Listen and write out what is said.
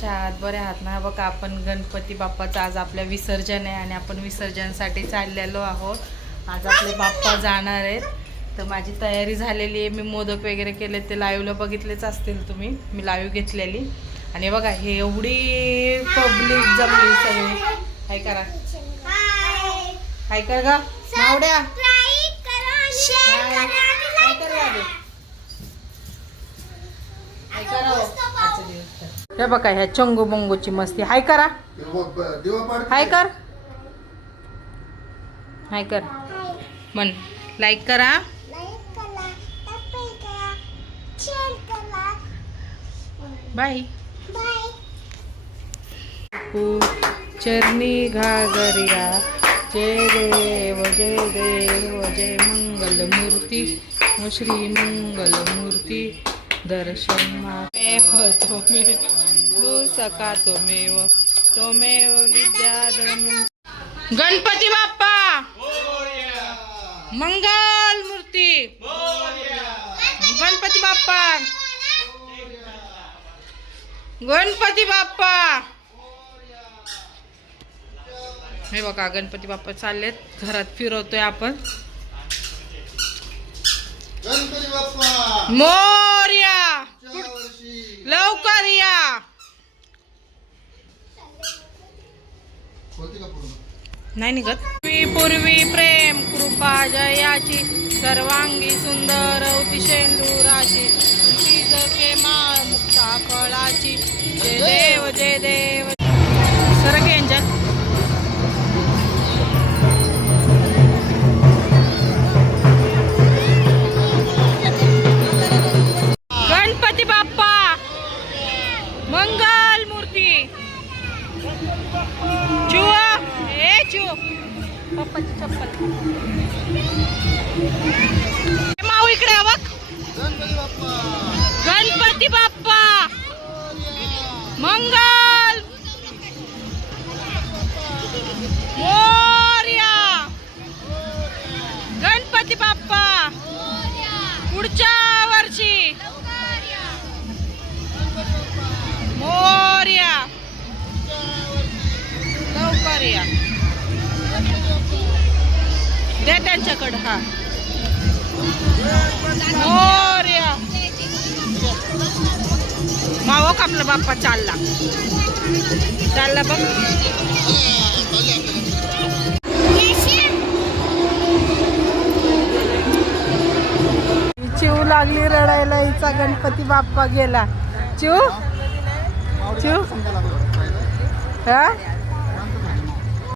अच्छा बरे आहात ना? बघा आपण गणपती बाप्पाचं आज आपल्या विसर्जन आहे आणि आपण विसर्जनसाठी चाललेलो आहोत. आज आपले बाप्पा जाणार आहेत. तर माझी तयारी झालेली आहे. मी मोदक वगैरे केले ते लाईव्हला बघितलेच असतील तुम्ही. मी लाईव्ह घेतलेली. आणि बघा हे एवढी पब्लिक जमली सगळी. काय करा. काय कर गा मावड्या काय कर गा हाय करा हो. आजचा दिवस. हे बघा ह्या चंगू बंगूची मस्ती. हाय करा. हाय कर. हाय कर. म्हण लाईक करा. बाय चरणी घागरिया. जय देव जय देव जय मंगल मूर्ती श्री मंगल मूर्ती दर्शन त्वमेव तू सका त्वमेव त्वमेव विद्याधरम गणपती बाप्पा! मंगल मूर्ती! गणपती बाप्पा! गणपती बाप्पा! हे बघा गणपती बाप्पा चाललेत. घरात फिरवतोय आपण. गणपती बाप्पा! नाही निघत. पूर्वी पूर्वी प्रेम कृपा जयाची सर्वांगी सुंदर अतिशेंदुराची तुझी जके माळ मुक्ता फळाची. जय देव जय देव. सरक यांच्यात. गणपती बाप्पा! मंगल मूर्ती! చెప్పాలి द्या त्यांच्याकडं हा. मोर्या. मावो का आपला बाप्पा चालला. चालला बघ. चिव लागली रडायला हिचा गणपती बाप्पा गेला. चिव चिव हा?